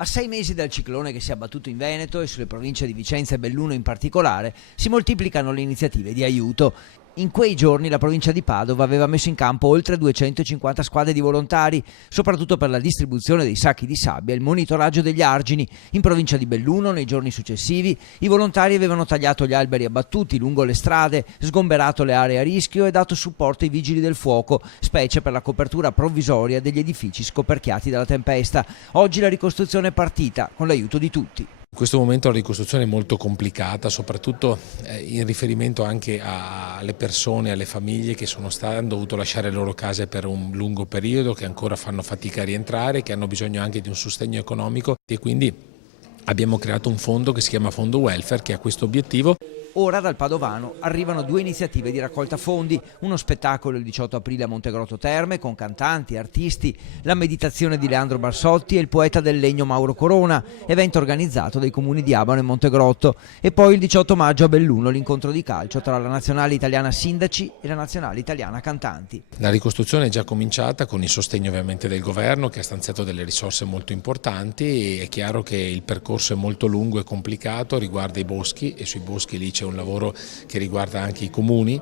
A 6 mesi dal ciclone che si è abbattuto in Veneto e sulle province di Vicenza e Belluno in particolare, si moltiplicano le iniziative di aiuto. In quei giorni la provincia di Padova aveva messo in campo oltre 250 squadre di volontari, soprattutto per la distribuzione dei sacchi di sabbia e il monitoraggio degli argini. In provincia di Belluno, nei giorni successivi, i volontari avevano tagliato gli alberi abbattuti lungo le strade, sgomberato le aree a rischio e dato supporto ai vigili del fuoco, specie per la copertura provvisoria degli edifici scoperchiati dalla tempesta. Oggi la ricostruzione è partita con l'aiuto di tutti. In questo momento la ricostruzione è molto complicata, soprattutto in riferimento anche alle persone, alle famiglie che hanno dovuto lasciare le loro case per un lungo periodo, che ancora fanno fatica a rientrare, che hanno bisogno anche di un sostegno economico e quindi abbiamo creato un fondo che si chiama Fondo Welfare che ha questo obiettivo. Ora dal Padovano arrivano 2 iniziative di raccolta fondi, uno spettacolo il 18 aprile a Montegrotto Terme con cantanti, artisti, la meditazione di Leandro Barsotti e il poeta del legno Mauro Corona, evento organizzato dai comuni di Abano e Montegrotto, e poi il 18 maggio a Belluno l'incontro di calcio tra la nazionale italiana Sindaci e la nazionale italiana Cantanti. La ricostruzione è già cominciata con il sostegno ovviamente del governo che ha stanziato delle risorse molto importanti. È chiaro che il percorso è molto lungo e complicato, riguarda i boschi e sui boschi lì c'è un lavoro che riguarda anche i comuni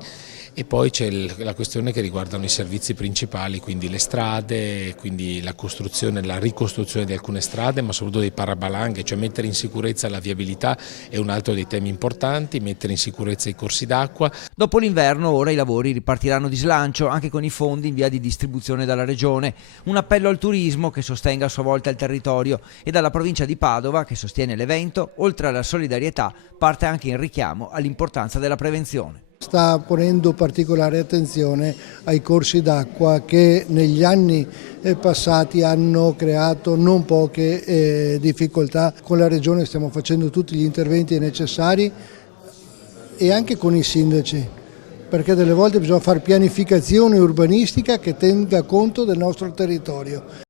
e poi c'è la questione che riguardano i servizi principali, quindi le strade, quindi la costruzione, la ricostruzione di alcune strade, ma soprattutto dei parabalanghe, cioè mettere in sicurezza la viabilità è un altro dei temi importanti, mettere in sicurezza i corsi d'acqua. Dopo l'inverno ora i lavori ripartiranno di slancio anche con i fondi in via di distribuzione dalla Regione. Un appello al turismo che sostenga a sua volta il territorio e dalla provincia di Padova che sostiene l'evento, oltre alla solidarietà, parte anche il richiamo all'importanza della prevenzione. Sta ponendo particolare attenzione ai corsi d'acqua che negli anni passati hanno creato non poche difficoltà. Con la Regione stiamo facendo tutti gli interventi necessari e anche con i sindaci, perché delle volte bisogna fare pianificazione urbanistica che tenga conto del nostro territorio.